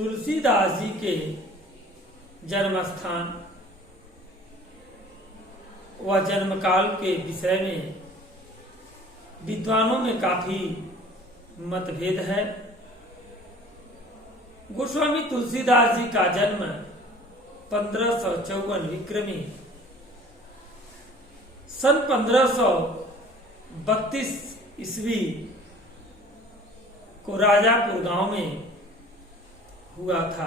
तुलसीदास जी के जन्म स्थान व जन्म काल के विषय में विद्वानों में काफी मतभेद है। गोस्वामी तुलसीदास जी का जन्म 1554 विक्रमी सन 1532 ईस्वी को राजापुर गांव में हुआ था।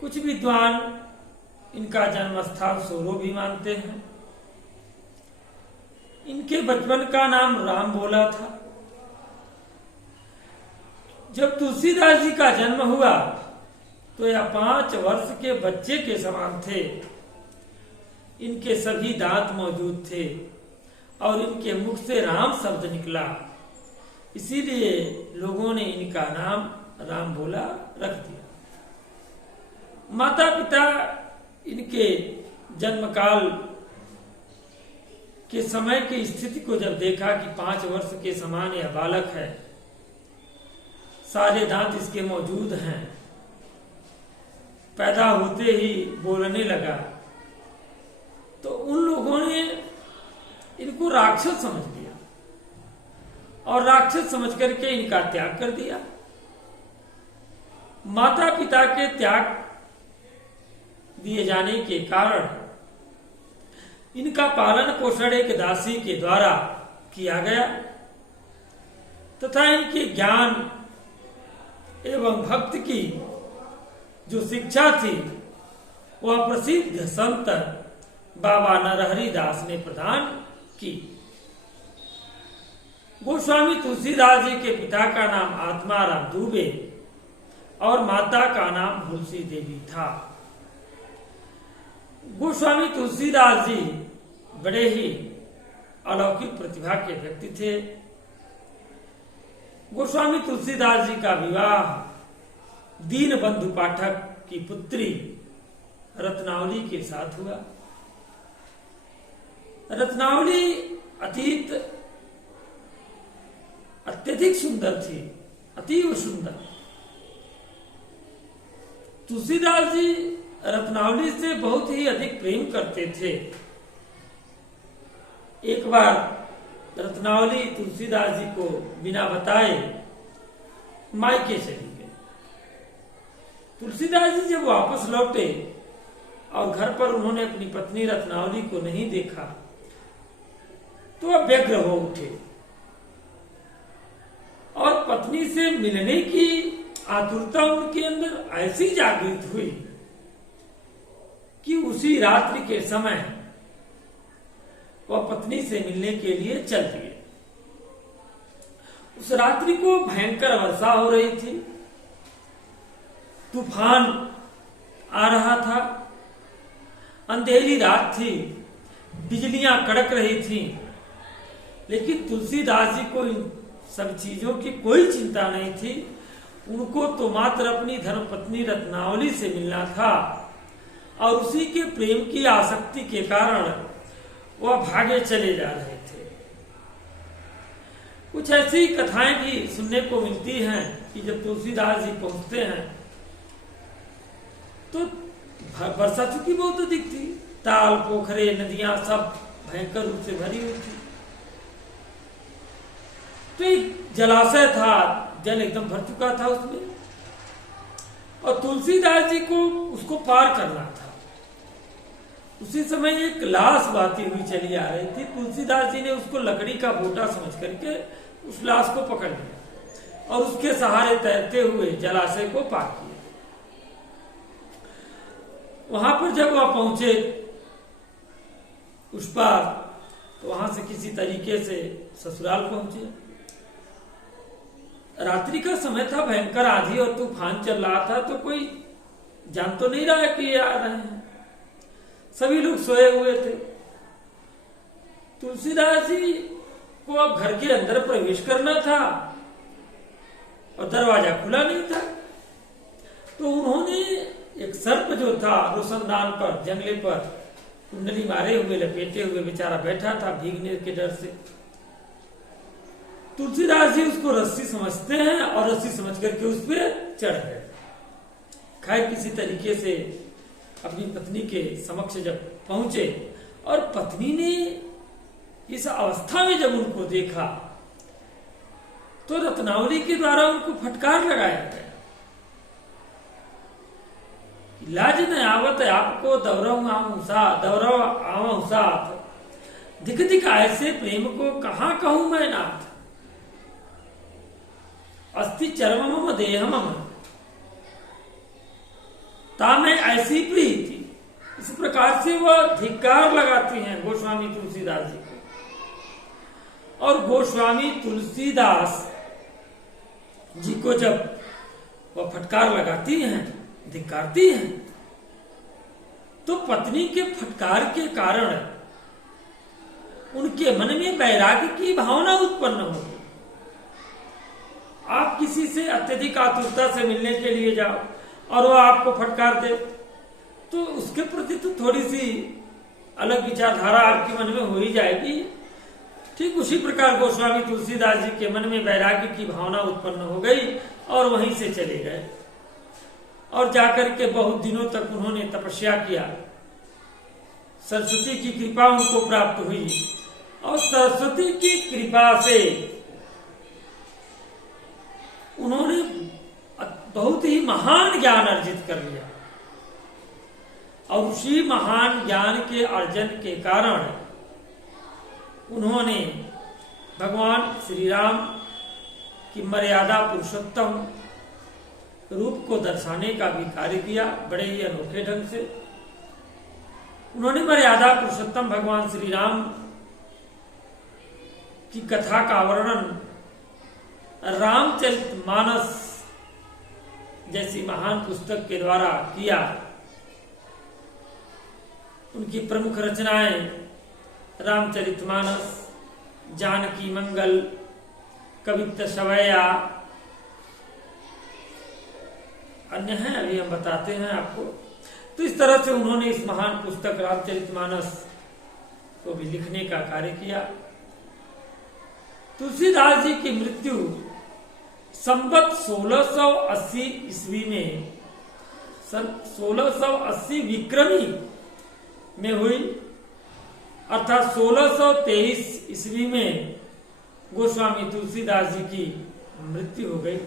कुछ विद्वान इनका जन्म स्थान सोरो भी मानते हैं। इनके बचपन का नाम राम भोला था। जब तुलसीदास जी का जन्म हुआ तो यह 5 वर्ष के बच्चे के समान थे। इनके सभी दांत मौजूद थे और इनके मुख से राम शब्द निकला, इसीलिए लोगों ने इनका नाम राम भोला रख दिया। माता पिता इनके जन्म काल के समय की स्थिति को जब देखा कि 5 वर्ष के समान यह बालक है, सारे दांत इसके मौजूद हैं, पैदा होते ही बोलने लगा, तो उन लोगों ने इनको राक्षस समझ लिया और राक्षस समझ करके इनका त्याग कर दिया। माता पिता के त्याग दिए जाने के कारण इनका पालन पोषण एक दासी के द्वारा किया गया तथा इनके ज्ञान एवं भक्त की जो शिक्षा थी वह प्रसिद्ध संत बाबा नरहरि दास ने प्रदान की। गोस्वामी तुलसीदास जी के पिता का नाम आत्माराम दुबे और माता का नाम तुलसी देवी था। गोस्वामी तुलसीदास जी बड़े ही अलौकिक प्रतिभा के व्यक्ति थे। गोस्वामी तुलसीदास जी का विवाह दीनबंधु पाठक की पुत्री रत्नावली के साथ हुआ। रत्नावली अत्यधिक सुंदर थी, अतीव सुंदर। तुलसीदास जी रत्नावली से बहुत ही अधिक प्रेम करते थे। एक बार रत्नावली तुलसीदास जी को बिना बताए मायके चली गई। तुलसीदास जी जब वापस लौटे और घर पर उन्होंने अपनी पत्नी रत्नावली को नहीं देखा तो वह व्यग्र हो उठे और पत्नी से मिलने की आतुरता उनके अंदर ऐसी जागृत हुई कि उसी रात्रि के समय वह पत्नी से मिलने के लिए चल दिए। उस रात्रि को भयंकर वर्षा हो रही थी, तूफान आ रहा था, अंधेरी रात थी, बिजलियां कड़क रही थी, लेकिन तुलसीदास जी को इन सब चीजों की कोई चिंता नहीं थी। उनको तो मात्र अपनी धर्मपत्नी रत्नावली से मिलना था और उसी के प्रेम की आसक्ति के कारण वह भागे चले जा रहे थे। कुछ ऐसी कथाएं भी सुनने को मिलती हैं कि जब तुलसीदास जी पहुंचते हैं तो वर्षा चूंकि बहुत अधिक थी, ताल पोखरे नदियां सब भयंकर रूप से भरी हुई थी, तो एक जलाशय था, जल एकदम भर चुका था उसमें और तुलसीदास जी को उसको पार करना था। उसी समय एक लाश बहती हुई चली आ रही थी। तुलसीदास जी ने उसको लकड़ी का बोटा समझ करके उस लाश को पकड़ लिया और उसके सहारे तैरते हुए जलाशय को पार किया। वहां पर जब वह पहुंचे उस पार, तो वहां से किसी तरीके से ससुराल पहुंचे। रात्रि का समय था, भयंकर आंधी और तूफान चल रहा था, तो कोई जान तो नहीं रहा कि ये आ रहे हैं। सभी लोग सोए हुए थे। तुलसीदास जी को अब घर के अंदर प्रवेश करना था और दरवाजा खुला नहीं था, तो उन्होंने एक सर्प जो था रोशनदान पर, जंगले पर कुंडली मारे हुए लपेटे हुए बेचारा बैठा था भीगने के डर से। तुलसीदास जी उसको रस्सी समझते हैं और रस्सी समझ करके उस पर चढ़ गए। खैर किसी तरीके से अपनी पत्नी के समक्ष जब पहुंचे और पत्नी ने इस अवस्था में जब उनको देखा तो रत्नावली के द्वारा उनको फटकार लगाया गया। लाज न आवत आपको दौरव आवं साथ दिख दिख ऐसे प्रेम को कहां कहूं मैं नाथ। अस्ति चरमम देहमम ता में ऐसी प्रीति। इस प्रकार से वह धिक्कार लगाती हैं गोस्वामी तुलसीदास जी को। और गोस्वामी तुलसीदास जी को जब वह फटकार लगाती हैं, धिक्कारती हैं, तो पत्नी के फटकार के कारण उनके मन में वैराग्य की भावना उत्पन्न होगी। आप किसी से अत्यधिक आतुरता से मिलने के लिए जाओ और वह आपको फटकार दे तो उसके प्रति तो थोड़ी सी अलग विचारधारा आपके मन में हो ही जाएगी। ठीक उसी प्रकार गोस्वामी तुलसीदास जी के मन में वैराग्य की भावना उत्पन्न हो गई और वहीं से चले गए और जाकर के बहुत दिनों तक उन्होंने तपस्या किया। सरस्वती की कृपा उनको प्राप्त हुई और सरस्वती की कृपा से उन्होंने बहुत ही महान ज्ञान अर्जित कर लिया और उसी महान ज्ञान के अर्जन के कारण उन्होंने भगवान श्री राम की मर्यादा पुरुषोत्तम रूप को दर्शाने का भी कार्य किया। बड़े ही अनोखे ढंग से उन्होंने मर्यादा पुरुषोत्तम भगवान श्री राम की कथा का वर्णन रामचरितमानस जैसी महान पुस्तक के द्वारा किया। उनकी प्रमुख रचनाएं रामचरितमानस, जानकी मंगल, कवित्त सवैया अन्य हैं, अभी हम बताते हैं आपको। तो इस तरह से उन्होंने इस महान पुस्तक रामचरितमानस को भी लिखने का कार्य किया। तुलसीदास जी की मृत्यु संवत 1680 ईस्वी में 1680 विक्रमी में हुई, अर्थात 1623 ईस्वी में गोस्वामी तुलसीदास जी की मृत्यु हो गई।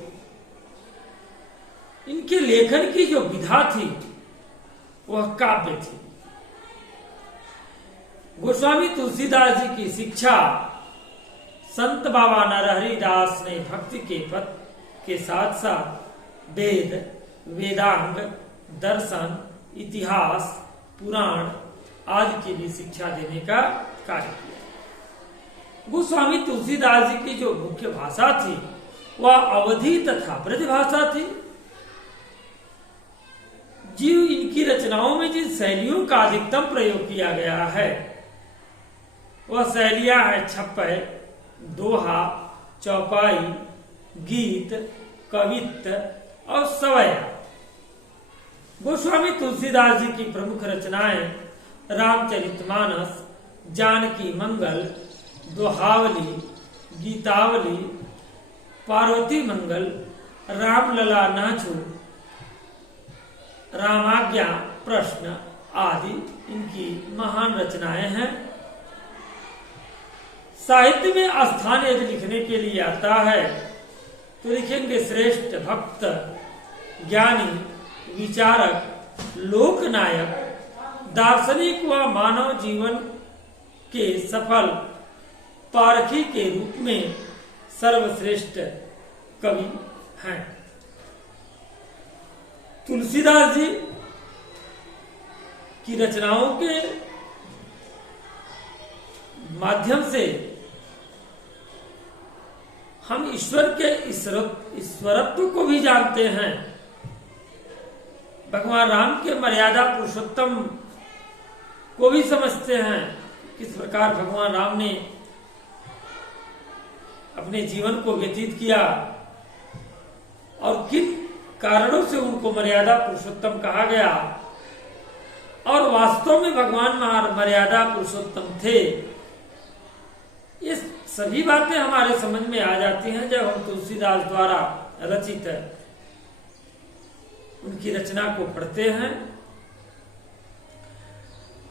इनके लेखन की जो विधा थी वह काव्य थी। गोस्वामी तुलसीदास जी की शिक्षा संत बाबा नरहरि दास ने भक्ति के पथ के साथ साथ वेद, वेदांग, दर्शन, इतिहास, पुराण आदि की भी शिक्षा देने का कार्य किया। गोस्वामी तुलसीदास जी की जो मुख्य भाषा थी वह अवधी तथा ब्रज भाषा थी। जीव इनकी रचनाओं में जिन शैलियों का अधिकतम प्रयोग किया गया है वह शैलियां है छप्पय, दोहा, चौपाई, गीत, कवित्त और सवैया। गोस्वामी तुलसीदास जी की प्रमुख रचनाएं रामचरितमानस, जानकी मंगल, दोहावली, गीतावली, पार्वती मंगल, रामलला नाचू, रामाज्ञा प्रश्न आदि इनकी महान रचनाएं हैं। साहित्य में स्थान यदि लिखने के लिए आता है तो लिखेंगे श्रेष्ठ भक्त, ज्ञानी, विचारक, लोकनायक, दार्शनिक व मानव जीवन के सफल पारखी के रूप में सर्वश्रेष्ठ कवि हैं। तुलसीदास जी की रचनाओं के माध्यम से हम ईश्वर के ईश्वरत्व को भी जानते हैं। भगवान राम के मर्यादा पुरुषोत्तम को भी समझते हैं। किस प्रकार भगवान राम ने अपने जीवन को व्यतीत किया और किन कारणों से उनको मर्यादा पुरुषोत्तम कहा गया और वास्तव में भगवान मर्यादा पुरुषोत्तम थे। ये सभी बातें हमारे समझ में आ जाती हैं जब हम तुलसीदास द्वारा रचित उनकी रचना को पढ़ते हैं।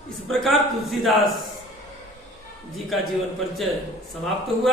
इस प्रकार तुलसीदास जी का जीवन परिचय समाप्त हुआ।